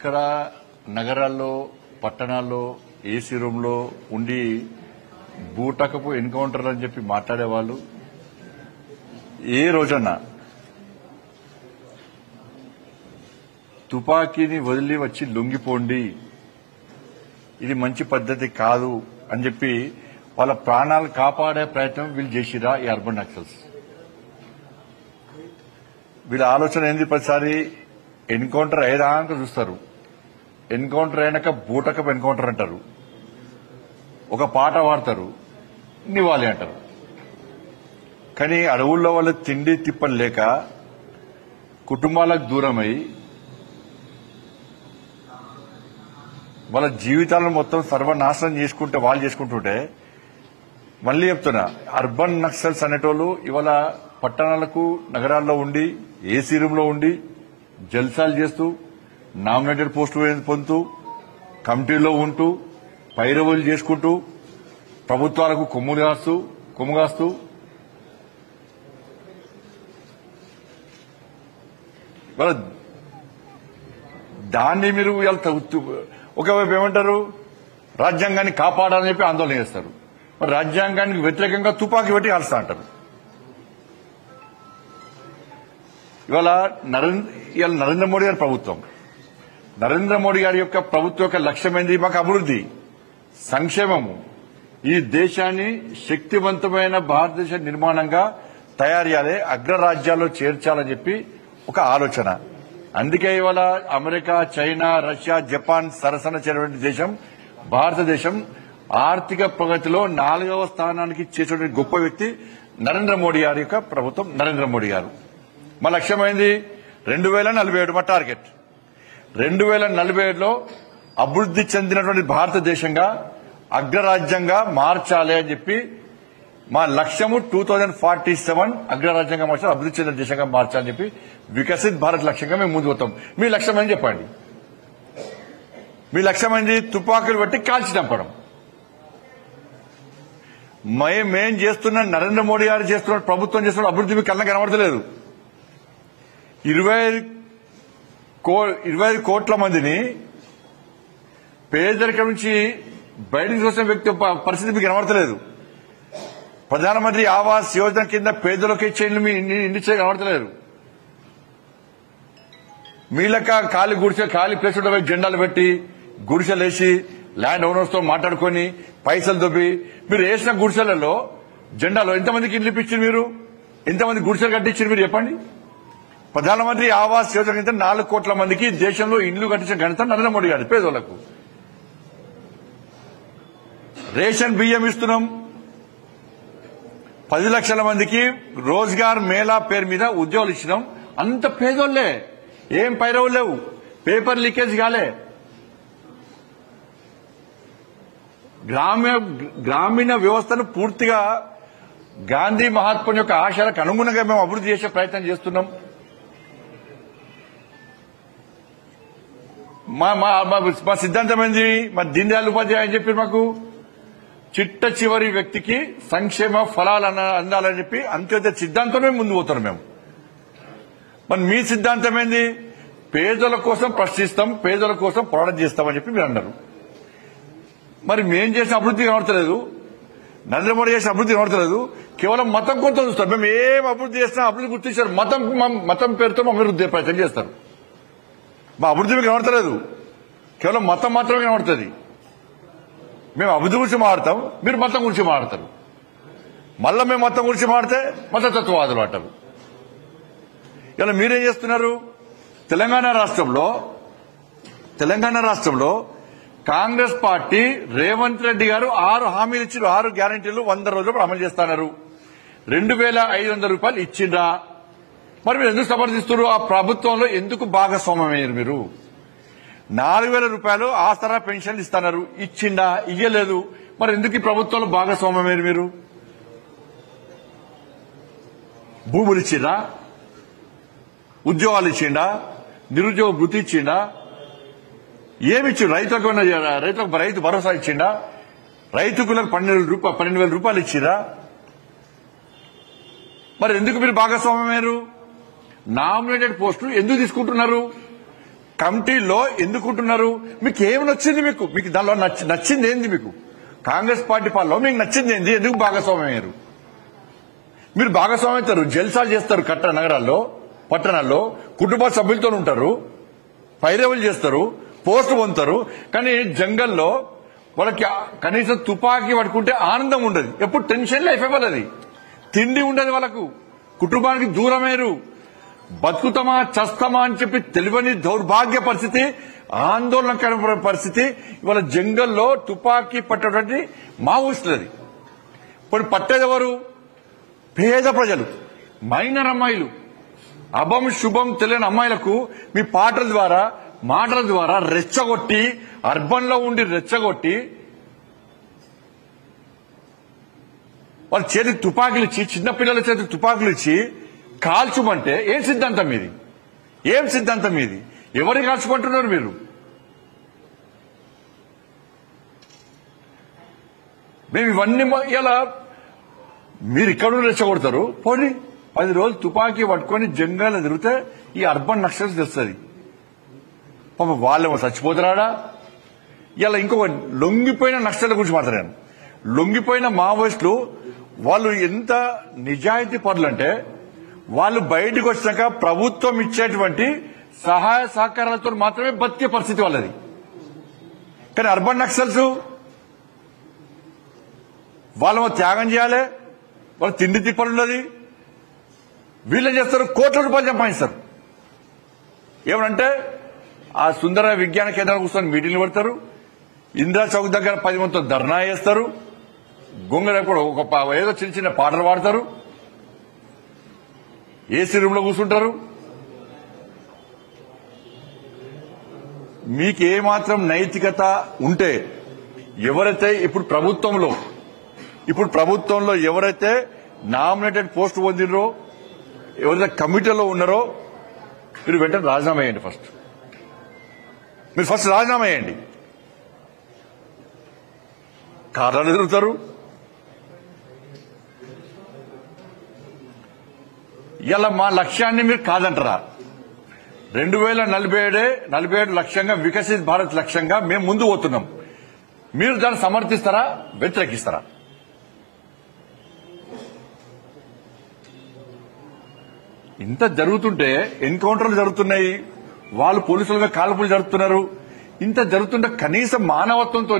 ఇక్కడ నగరాల్లో పట్టణాల్లో ఏసీ రూమ్ లో ఉండి బూటకపు ఎన్కౌంటర్ అని చెప్పి మాట్లాడేవాళ్ళు ఏ రోజన్నా తుపాకీని వదిలి వచ్చి లొంగిపోండి, ఇది మంచి పద్ధతి కాదు అని చెప్పి వాళ్ళ ప్రాణాలు కాపాడే ప్రయత్నం వీళ్ళు చేసిరా ఈ అర్బన్ నక్సల్స్? వీళ్ళ ఆలోచన ఏంది? ప్రతిసారి ఎన్కౌంటర్ అయ్యేదాకా చూస్తారు, ఎన్కౌంటర్ అయినాక బూటకపు ఎన్కౌంటర్ అంటారు, ఒక పాట పాడతారు, నివాళి అంటారు. కానీ అడవుల్లో వాళ్ళు తిండి తిప్పలు లేక కుటుంబాలకు దూరమై వాళ్ళ జీవితాలను మొత్తం సర్వనాశనం చేసుకుంటే వాళ్ళు చేసుకుంటుంటే, మళ్లీ చెప్తున్నా, అర్బన్ నక్సల్స్ అనేటోళ్ళు ఇవాళ పట్టణాలకు నగరాల్లో ఉండి ఏసీ రూమ్ లో ఉండి జల్సాలు చేస్తూ నామినేటెడ్ పోస్టు పొందుతూ కమిటీలో ఉంటూ పైరవులు చేసుకుంటూ ప్రభుత్వాలకు కొమ్ము కాస్తూ దాన్ని మీరు ఒకవైపు ఏమంటారు, రాజ్యాంగాన్ని కాపాడాలని చెప్పి ఆందోళన చేస్తారు, మరి రాజ్యాంగానికి వ్యతిరేకంగా తుపాకీ పెట్టి కాల్స్తా అంటారు. ఇవాళ నరేంద్ర మోడీ గారి ప్రభుత్వం, నరేంద్ర మోడీ గారి యొక్క ప్రభుత్వం యొక్క లక్ష్యం ఏంది? మాకు అభివృద్ధి, సంక్షేమము, ఈ దేశాన్ని శక్తివంతమైన భారతదేశ నిర్మాణంగా తయారు చేయాలి, అగ్రరాజ్యాల్లో చేర్చాలని చెప్పి ఒక ఆలోచన. అందుకే ఇవాళ అమెరికా, చైనా, రష్యా, జపాన్ సరసన చేరిన దేశం భారతదేశం. ఆర్థిక ప్రగతిలో 4వ స్థానానికి చేసిన గొప్ప వ్యక్తి నరేంద్ర మోడీ గారి యొక్క ప్రభుత్వం, నరేంద్ర మోడీ గారు. మా లక్ష్యమైంది 2047 మా టార్గెట్. 2047లో అభివృద్ధి చెందినటువంటి భారతదేశంగా అగ్రరాజ్యంగా మార్చాలి అని చెప్పి మా లక్ష్యము. 2047 అగ్రరాజ్యంగా మార్చాలి, అభివృద్ధి చెందిన దేశంగా మార్చాలని చెప్పి వికసిత్ భారత్ లక్ష్యంగా మేము ముందు పోతాం. మీ లక్ష్యం అని చెప్పండి. మీ లక్ష్యమైంది తుపాకులు పెట్టి కాల్చి చంపడం. మేం చేస్తున్న, నరేంద్ర మోడీ గారు చేస్తున్న, ప్రభుత్వం చేస్తున్న అభివృద్ధి మీకు కళ్ళ కనబడతలేదు. 25 కోట్ల మందిని పేదరికం నుంచి బయటకు చూసిన వ్యక్తి పరిస్థితి మీకు కనబడతలేదు. ప్రధానమంత్రి ఆవాస్ యోజన కింద పేదలకు ఇచ్చే మీ ఇండి కనబడతలేదు. మీలక ఖాళీ ప్లేస్ ఉంటే జెండాలు పెట్టి గుడిసెలేసి ల్యాండ్ ఓనర్స్ తో మాట్లాడుకుని పైసలు దొబ్బి మీరు వేసిన గుడిసెలలో జెండాలో ఎంతమందికి ఇండ్లు ఇప్పించారు? మీరు ఎంతమంది గుడిసెలు కట్టించారు? మీరు చెప్పండి. ప్రధానమంత్రి ఆవాస్ యోజన కింద 4 కోట్ల మందికి దేశంలో ఇండ్లు కట్టించిన ఘనత నరేంద్ర మోడీ గారి. పేదోళ్లకు రేషన్ బియ్యం ఇస్తున్నాం. 10 లక్షల మందికి రోజ్గార్ మేళా పేరు మీద ఉద్యోగాలు ఇచ్చినాం. అంత పేదోళ్లే, ఏం పైరవులు లేవు, పేపర్ లీకేజ్ కాలే. గ్రామీణ వ్యవస్థను పూర్తిగా గాంధీ మహాత్ముని యొక్క ఆశలకు అనుగుణంగా మేము అభివృద్ధి చేసే ప్రయత్నం చేస్తున్నాం. మా సిద్ధాంతం ఏంది? మా దీన్ దయాళ్ ఉపాధ్యాయ అని చెప్పి మాకు చిట్ట చివరి వ్యక్తికి సంక్షేమ ఫలాలు అందాలని చెప్పి అంత్యోదయ సిద్ధాంతమే ముందు పోతారు మేము. మరి మీ సిద్ధాంతం ఏంది? పేదల కోసం ప్రశ్నిస్తాం, పేదల కోసం పోరాటం చేస్తామని చెప్పి మీరు అన్నారు. మరి మేం చేసిన అభివృద్ధి కనబడతలేదు, నరేంద్ర మోడీ చేసిన అభివృద్ధి కనబడతలేదు. కేవలం మతం కొంత చూస్తారు. మేము ఏం అభివృద్ధి చేసినా అభివృద్ధి గుర్తించారు, మతం పేరుతో అభివృద్ధి ప్రయత్నం చేస్తారు. మా అభివృద్ధి మీకు కనబడతలేదు, కేవలం మతం మాత్రమే కనబడుతుంది. మేము అభివృద్ధి గురించి మాట్లాడతాం, మీరు మతం గురించి మాట్లాడతారు. మళ్ళా మేము మతం గురించి మాట్లాడితే మతతత్వవాదులు అంటారు. ఇలా మీరేం చేస్తున్నారు? తెలంగాణ రాష్ట్రంలో కాంగ్రెస్ పార్టీ రేవంత్ రెడ్డి గారు 6 హామీలు ఇచ్చారు, 6 గ్యారంటీలు 100 రోజులు అమలు చేస్తున్నారు. 2500 రూపాయలు ఇచ్చిండ్రా? మరి మీరు ఎందుకు సమర్థిస్తున్నారు? ఆ ప్రభుత్వంలో ఎందుకు భాగస్వామ్యమయ్యారు మీరు? 4000 రూపాయలు ఆసరా పెన్షన్లు ఇస్తున్నారు, ఇచ్చిండా? ఇయ్యలేదు. మరి ఎందుకు ఈ ప్రభుత్వంలో భాగస్వామ్యమయ్యారు మీరు? భూములు ఇచ్చిండా? ఉద్యోగాలు ఇచ్చిండా? నిరుద్యోగ వృత్తి ఇచ్చిండా? ఏమిచ్చిండు? రైతులకు రైతు భరోసా ఇచ్చిండా? రైతులకు 12,000 రూపాయలు ఇచ్చిరా? మరి ఎందుకు మీరు భాగస్వామ్యమయ్యారు? నామినేటెడ్ పోస్టులు ఎందుకు తీసుకుంటున్నారు? కమిటీలో ఎందుకుంటున్నారు? మీకు ఏమి నచ్చింది? మీకు దానిలో నచ్చింది ఏంది? మీకు కాంగ్రెస్ పార్టీ పాలలో మీకు నచ్చింది ఏంది? ఎందుకు భాగస్వామ్యం అయ్యారు? మీరు భాగస్వామ్యం అవుతారు, జల్సాలు చేస్తారు, నగరాల్లో పట్టణాల్లో కుటుంబ సభ్యులతో ఉంటారు, పైరవులు చేస్తారు, పోస్టులు పొందుతారు. కానీ జంగల్లో వాళ్ళకి కనీసం తుపాకీ పట్టుకుంటే ఆనందం ఉండదు. ఎప్పుడు టెన్షన్ లైఫ్ వాళ్ళది, తిండి ఉండదు, వాళ్ళకు కుటుంబానికి దూరమేరు, బతుకుతామా చస్తామా అని చెప్పి తెలియని దౌర్భాగ్య పరిస్థితి, ఆందోళనకర పరిస్థితి ఇవాళ జంగల్లో తుపాకీ పట్టేటువంటి మావోయిస్టులది. ఇప్పుడు పట్టేదెవరు? పేద ప్రజలు, మైనర్ అమ్మాయిలు, అభం శుభం తెలియని అమ్మాయిలకు మీ పాటల ద్వారా మాటల ద్వారా రెచ్చగొట్టి, అర్బన్ లో ఉండి రెచ్చగొట్టి వాళ్ళ చేతికి తుపాకులు ఇచ్చి, చిన్నపిల్లల చేతికి తుపాకులు ఇచ్చి కాల్చుమంటే ఏం సిద్ధాంతం మీది? ఏం సిద్ధాంతం మీది? ఎవరిని కాల్చుకుంటున్నారు మీరు? మేము ఇవన్నీ ఇలా మీరు ఇక్కడ రెచ్చగొడతారు. పోనీ 10 రోజులు తుపాకీ పట్టుకొని జంగాల్లో తిరిగితే ఈ అర్బన్ నక్సల్స్ తెస్తుంది. పాప వాళ్ళేమో చచ్చిపోతారా? ఇలా ఇంకొక లొంగిపోయిన నక్సల్ గురించి మాట్లాడాను. లొంగిపోయిన మావోయిస్టులు వాళ్ళు ఎంత నిజాయితీ పరులంటే, వాళ్ళు బయటకు వచ్చినాక ప్రభుత్వం ఇచ్చేటువంటి సహాయ సహకారాలతో మాత్రమే బతికే పరిస్థితి వాళ్ళది. కానీ అర్బన్ నక్సల్స్ వాళ్ళేమో త్యాగం చేయాలి, వాళ్ళు తిండి తిప్పలున్నది, వీళ్ళేం చేస్తారు? కోట్ల రూపాయలు సంపాదిస్తారు. ఏమనంటే ఆ సుందర విజ్ఞాన కేంద్రాలు కూర్చొని మీటింగ్లు పెడతారు, ఇందిరా చౌక్ దగ్గర 10 మందితో ధర్నా చేస్తారు, గొంగర కూడా ఏదో చిన్న చిన్న పాటలు పాడతారు, ఏసీ రూమ్ లో కూర్చుంటారు. మీకు ఏమాత్రం నైతికత ఉంటే ఎవరైతే ఇప్పుడు ప్రభుత్వంలో ఎవరైతే నామినేటెడ్ పోస్ట్ పొందినరో, ఎవరైతే కమిటీలో ఉన్నారో మీరు వెంటనే రాజీనామా చేయండి. మీరు ఫస్ట్ రాజీనామా చేయండి. కార్యాలు ఎదురుతారు. ఇలా మా లక్ష్యాన్ని మీరు కాదంటారా? 2047 లక్ష్యంగా, వికసిత్ భారత్ లక్ష్యంగా మేము ముందు పోతున్నాం. మీరు దాన్ని సమర్థిస్తారా, వ్యతిరేకిస్తారా? ఇంత జరుగుతుంటే, ఎన్కౌంటర్లు జరుగుతున్నాయి, వాళ్ళు పోలీసులుగా కాల్పులు జరుపుతున్నారు. ఇంత జరుగుతుంటే కనీసం మానవత్వంతో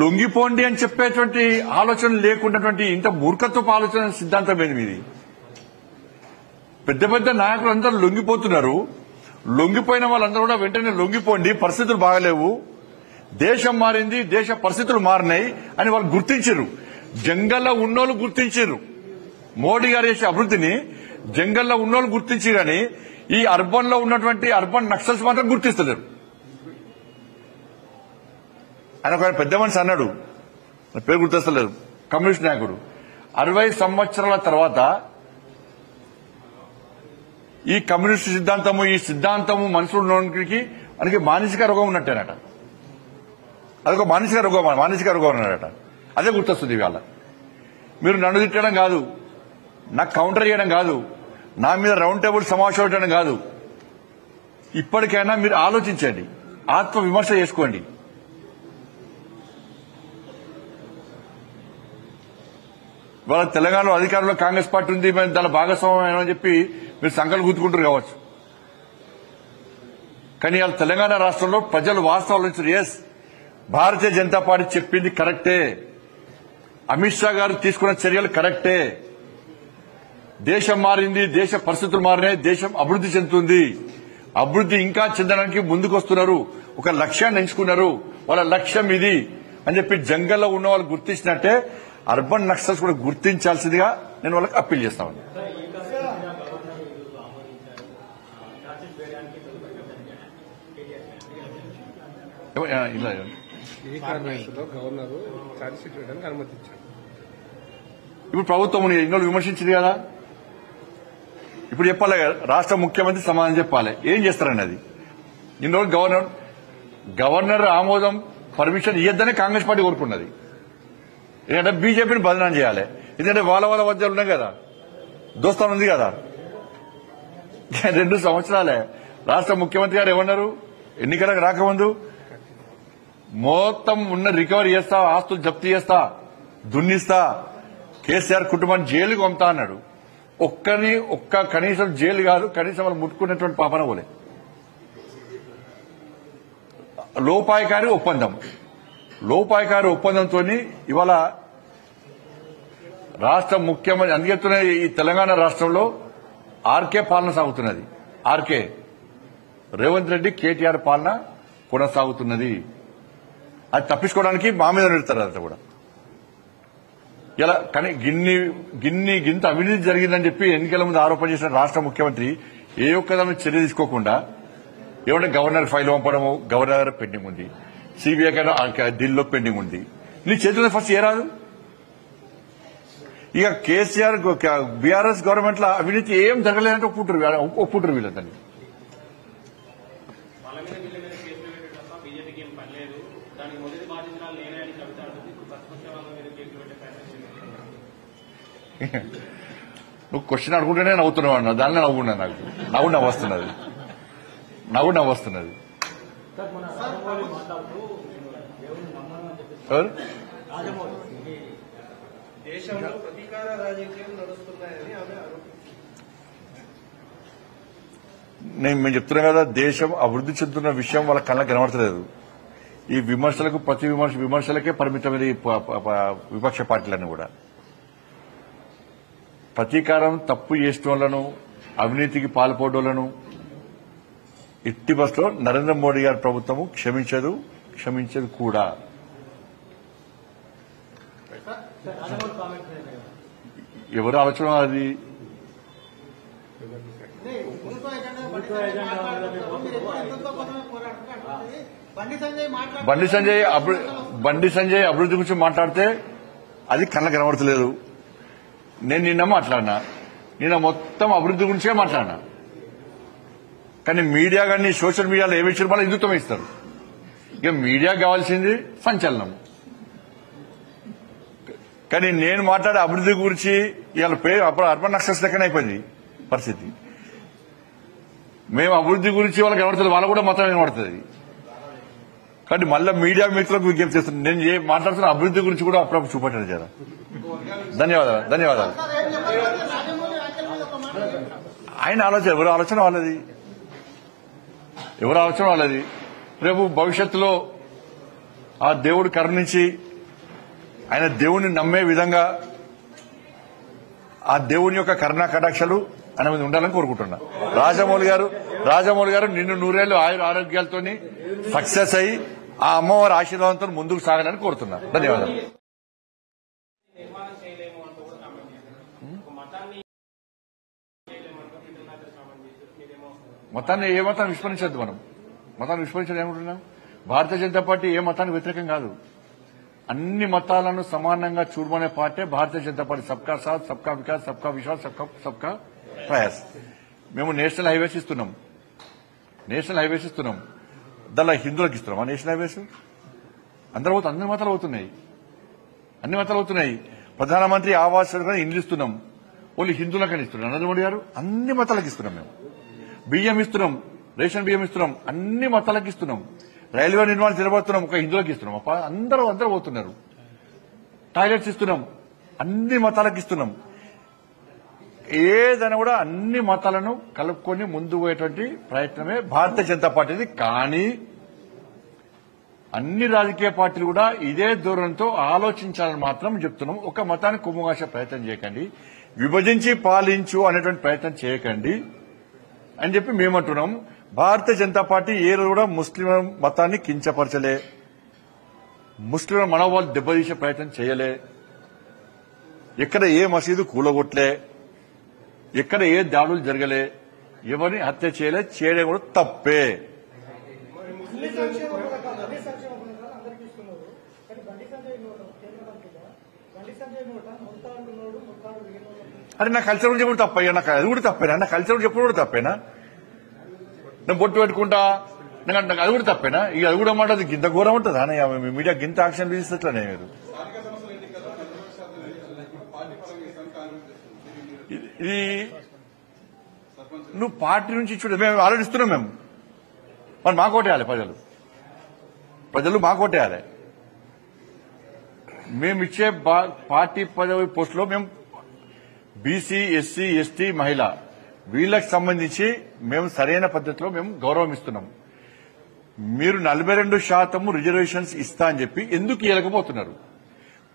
లొంగిపోండి అని చెప్పేటువంటి ఆలోచన లేకున్నటువంటి ఇంత మూర్ఖత్వపు ఆలోచన సిద్ధాంతం ఏది మీది? పెద్ద పెద్ద నాయకులు అందరూ లొంగిపోతున్నారు. లొంగిపోయిన వాళ్ళందరూ కూడా వెంటనే లొంగిపోండి, పరిస్థితులు బాగలేవు, దేశం మారింది, దేశ పరిస్థితులు మారినాయి అని వాళ్ళు గుర్తించారు. జంగల్లో ఉన్నోళ్ళు గుర్తించారు. మోడీ గారు చేసే అభివృద్ధిని జంగల్లో ఉన్నోళ్ళు గుర్తించి, కానీ ఈ అర్బన్ లో ఉన్నటువంటి అర్బన్ నక్సల్స్ మాత్రం గుర్తిస్తలేరు. ఆయన ఒక పెద్ద మనిషి అన్నాడు, పేరు గుర్తిస్తలేరు, కమ్యూనిస్ట్ నాయకుడు, 60 సంవత్సరాల తర్వాత ఈ కమ్యూనిస్ట్ సిద్ధాంతము మనుషులకి మనకి మానసిక రోగం ఉన్నట్టేనట. అదొక మానసిక రోగం అన్నాడట. అదే గుర్తొస్తుంది ఇవాళ. మీరు నన్ను తిట్టడం కాదు, నాకు కౌంటర్ చేయడం కాదు, నా మీద రౌండ్ టేబుల్ సమావేశం పెట్టడం కాదు. ఇప్పటికైనా మీరు ఆలోచించండి, ఆత్మ విమర్శ చేసుకోండి. ఇవాళ తెలంగాణలో అధికారంలో కాంగ్రెస్ పార్టీ ఉంది, మేము దాని భాగస్వామ్యం అని చెప్పి మీరు సంకల్పం గుర్తుకుంటారు కావచ్చు. కానీ ఇవాళ తెలంగాణ రాష్ట్రంలో ప్రజలు వాస్తవాలు నుంచి ఎస్, భారతీయ జనతా పార్టీ చెప్పింది కరెక్టే, అమిత్ షా గారు తీసుకున్న చర్యలు కరెక్టే, దేశం మారింది, దేశ పరిస్థితులు మారినాయి, దేశం అభివృద్ధి చెందుతుంది, అభివృద్ధి ఇంకా చెందడానికి ముందుకొస్తున్నారు, ఒక లక్ష్యాన్ని ఎంచుకున్నారు, వాళ్ళ లక్ష్యం ఇది అని చెప్పి జంగల్లో ఉన్న వాళ్ళు గుర్తించినట్టే అర్బన్ నక్సల్స్ కూడా గుర్తించాల్సిందిగా నేను వాళ్ళకి అప్పీల్ చేస్తాను. ఇప్పుడు ప్రభుత్వం ఎన్నో విమర్శించింది కదా, ఇప్పుడు చెప్పాలి, రాష్ట్ర ముఖ్యమంత్రి సమాధానం చెప్పాలి, ఏం చేస్తారని. అది ఇన్ని రోజులు గవర్నర్ ఆమోదం పర్మిషన్ ఇవ్వద్దనే కాంగ్రెస్ పార్టీ కోరుకున్నది. ఎందుకంటే బీజేపీని బదనాం చేయాలి, ఎందుకంటే వాళ్ళ మధ్యలో ఉన్నాయి కదా, దోస్తాను ఉంది కదా. 2 సంవత్సరాలే రాష్ట్ర ముఖ్యమంత్రి గారు ఏమన్నారు ఎన్నికలకు రాకముందు? మొత్తం ఉన్న రికవరీ చేస్తా, ఆస్తులు జప్తు చేస్తా, దున్నిస్తా, కేసీఆర్ కుటుంబాన్ని జైలుకు పంపుతా అన్నాడు. ఒక్క కనీసం జైలు కాదు, కనీసం వాళ్ళు ముట్టుకున్నటువంటి పాపన పోలే. లోపాయకారి ఒప్పందంతో ఇవాళ రాష్ట్ర ముఖ్యమంత్రి అందుకెత్తున్న ఈ తెలంగాణ రాష్ట్రంలో ఆర్కే పాలన సాగుతున్నది. ఆర్కే రేవంత్ రెడ్డి కేటీఆర్ పాలన కొనసాగుతున్నది. అది తప్పించుకోవడానికి మా మీద నిలుస్తారు అంతా కూడా. ఇలా కానీ గింత అవినీతి జరిగిందని చెప్పి ఎన్నికల ముందు ఆరోపణ చేసిన రాష్ట్ర ముఖ్యమంత్రి ఏ ఒక్కదాన్ని చర్య తీసుకోకుండా ఏమంటే గవర్నర్ ఫైల్ పంపడము, గవర్నర్ పెండింగ్ ఉంది, సిబిఐ కన్నా ఢిల్లీలో పెండింగ్ ఉంది. నీ చేతుల్లో ఫస్ట్ ఏ రాదు? ఇక కేసీఆర్ బీఆర్ఎస్ గవర్నమెంట్ లో అవినీతి ఏం జరగలేదంటే ఒప్పుకుంటారు వీళ్ళందరినీ. నువ్వు క్వశ్చన్ అడుగుంటేనే నవ్వుతున్నావు అన్న, దానిలో నవ్వుకున్నా. నాకు నవ్వొస్తున్నది. మేము చెప్తున్నాం కదా, దేశం అభివృద్ధి చెందుతున్న విషయం వాళ్ళ కళ్ళకి కనబడతలేదు. ఈ ప్రతి విమర్శలకే పరిమితమైన విపక్ష పార్టీలన్నీ కూడా ప్రతీకారం తప్పు చేసేటోళ్లను, అవినీతికి పాల్పడోళ్లను ఎట్టి బస్సులో నరేంద్ర మోడీ గారి ప్రభుత్వము క్షమించదు కూడా. ఎవరు ఆలోచన అది? బండి సంజయ్ అభివృద్ధి గురించి మాట్లాడితే అది కళ్ళకు కనబడతలేదు. నేను నిన్న మాట్లాడినా, మొత్తం అభివృద్ధి గురించే మాట్లాడినా. కానీ మీడియా కానీ సోషల్ మీడియాలో ఏమి ఇచ్చారు మళ్ళీ హిందుత్వం ఇస్తారు. ఇక మీడియాకి కావాల్సింది సంచలనం. కానీ నేను మాట్లాడే అభివృద్ధి గురించి ఇవాళ అప్పుడు అర్బన్ నక్సల్స్ లెక్కనే అయిపోయింది పరిస్థితి. మేము అభివృద్ధి గురించి వాళ్ళకి కనబడుతుంది, వాళ్ళకు కూడా మొత్తం కనబడుతుంది. కానీ మళ్ళీ మీడియా మిత్రులకు విజ్ఞప్తి చేస్తున్నాను, నేను మాట్లాడుతున్న అభివృద్ధి గురించి కూడా అప్పుడప్పుడు చూపెట్టాను జరా. ధన్యవాదాలు. ఆయన ఆలోచన ఎవరు ఆలోచన వాళ్ళది. రేపు భవిష్యత్తులో ఆ దేవుడు కరుణించి ఆయన దేవుణ్ణి నమ్మే విధంగా ఆ దేవుని యొక్క కరుణా కటాక్షలు ఆయన మీద ఉండాలని కోరుకుంటున్నా. రాజమౌళి గారు నిన్ను నూరేళ్లు ఆరోగ్యాలతో సక్సెస్ అయ్యి ఆ అమ్మవారి ఆశీర్వాదంతో ముందుకు సాగాలని కోరుతున్నా. ధన్యవాదాలు. మతాన్ని ఏ మతాన్ని విస్మరించద్దు. మతాన్ని విస్మరించడం ఏమంటున్నాం? భారతీయ జనతా పార్టీ ఏ మతానికి వ్యతిరేకం కాదు. అన్ని మతాలను సమానంగా చూడమనే పార్టీ భారతీయ జనతా పార్టీ. సబ్కా సాత్, సబ్కా వికాస్, సబ్కా విశ్వాస్, సబ్కా ప్రయాస్. మేము నేషనల్ హైవేస్ ఇస్తున్నాం. దానిలో హిందువులకు ఇస్తున్నాం. ఆ నేషనల్ హైవేస్ అన్ని మతాలు అవుతున్నాయి. ప్రధానమంత్రి ఆవాస్ ఇండ్లు ఇస్తున్నాం, ఓన్లీ హిందువులకని ఇస్తున్నాం. నరేంద్ర మోడీ గారు అన్ని మతాలకు ఇస్తున్నాం. మేము బియ్యం ఇస్తున్నాం, రేషన్ బియ్యం ఇస్తున్నాం, అన్ని మతాలకు ఇస్తున్నాం. రైల్వే నిర్మాణం తిరగబోతున్నాం, ఒక హిందువులకు ఇస్తున్నాం. అందరూ పోతున్నారు. టాయిలెట్స్ ఇస్తున్నాం, అన్ని మతాలకు ఇస్తున్నాం. ఏదైనా కూడా అన్ని మతాలను కలుపుకొని ముందు పోయేటువంటి ప్రయత్నమే భారతీయ జనతా పార్టీది. కానీ అన్ని రాజకీయ పార్టీలు కూడా ఇదే ధోరణితో ఆలోచించాలని మాత్రం చెప్తున్నాం. ఒక మతాన్ని కొమ్ముగాసే ప్రయత్నం చేయకండి, విభజించి పాలించు అనేటువంటి ప్రయత్నం చేయకండి అని చెప్పి మేమంటున్నాం. భారతీయ జనతా పార్టీ ఏ రోజు కూడా ముస్లిం మతాన్ని కించపరచలే, ముస్లింల మనోభావాలు దెబ్బతీసే ప్రయత్నం చేయలే, ఎక్కడ ఏ మసీదు కూలగొట్టలే, ఎక్కడ ఏ దాడులు జరగలే, ఎవరిని హత్య చేయడం కూడా తప్పే. అరే నా కల్చర్ గురించి చెప్పడం తప్పయ్యా, నాకు అది కూడా తప్పేనా? నా కల్చర్ గురించి చెప్పడం కూడా తప్పేనా? నేను బొట్టు పెట్టుకుంటా, నాకు అది కూడా తప్పేనా? ఇక అది కూడా మాట గింత ఘోరం ఉంటుందా? మీడియా గింత యాక్షన్ తీసేట్లనే మీరు. ఇది నువ్వు పార్టీ నుంచి చూడ మేము ఆలోచిస్తున్నాం. మేము మరి మాకోటేయాలి ప్రజలు మాకోటేయాలి. మేము ఇచ్చే పార్టీ పదవి పోస్టులో మేము బీసీ, ఎస్సీ, ఎస్టీ, మహిళ వీళ్ళకి సంబంధించి మేము సరైన పద్ధతిలో మేము గౌరవం ఇస్తున్నాం. మీరు 42% రిజర్వేషన్స్ ఇస్తా అని చెప్పి ఎందుకు ఇవ్వలేకపోతున్నారు?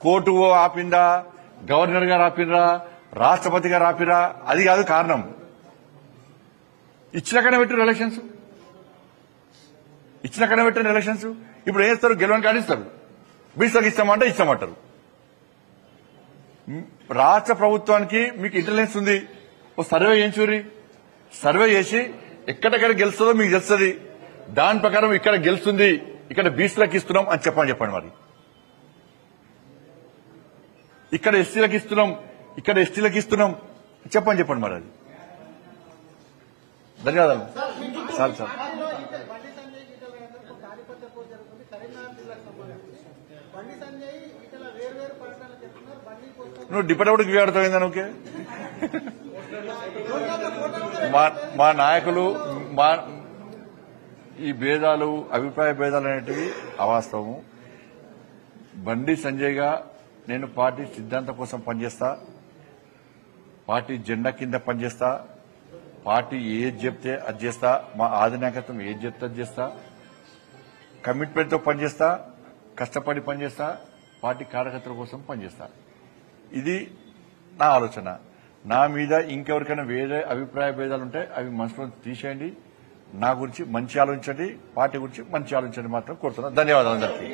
కోర్టు ఆపిందా, గవర్నర్ గారు ఆపినరా, రాష్ట్రపతి గారు ఆపిరా? అది కాదు కారణం. ఇచ్చినాకనే పెట్టిన ఎలక్షన్స్, ఇప్పుడు ఏం చేస్తారు? గెలవని కాడిస్తారు. బీసీలకు ఇస్తామంటే ఇస్తామంటారు. రాష్ట్ర ప్రభుత్వానికి మీకు ఇంటెలిజెన్స్ ఉంది. ఓ సర్వే చేయించుర్రి, సర్వే చేసి ఎక్కడెక్కడ గెలుస్తుందో మీకు తెలుస్తుంది. దాని ప్రకారం ఇక్కడ గెలుస్తుంది, ఇక్కడ బీసీలకు ఇస్తున్నాం అని చెప్పండి. మరి ఇక్కడ ఎస్సీలకు ఇస్తున్నాం, ఇక్కడ ఎస్టీలకు ఇస్తున్నాం చెప్పండి మరి. అది ధన్యవాదాలు సార్. నువ్వు డిపార్ట్మెంట్కి వీడుతావు ఓకే. మా నాయకులు ఈ భేదాలు, అభిప్రాయ భేదాలు అనేటివి అవాస్తవము. బండి సంజయ్గా నేను పార్టీ సిద్ధాంతం కోసం పనిచేస్తా, పార్టీ జెండా కింద పనిచేస్తా, పార్టీ ఏది చెప్తే అది చేస్తా, మా అధినాయకత్వం ఏది చెప్తే అది చేస్తా, కమిట్మెంట్తో పనిచేస్తా, కష్టపడి పనిచేస్తా, పార్టీ కార్యకర్తల కోసం పనిచేస్తా. ఇది నా ఆలోచన. నా మీద ఇంకెవరికైనా వేరే అభిప్రాయ భేదాలుంటే అవి మనసులో తీసేయండి. నా గురించి మంచి ఆలోచించండి, పార్టీ గురించి మంచి ఆలోచించండి మాత్రం కోరుతున్నా. ధన్యవాదాలు అందరికీ.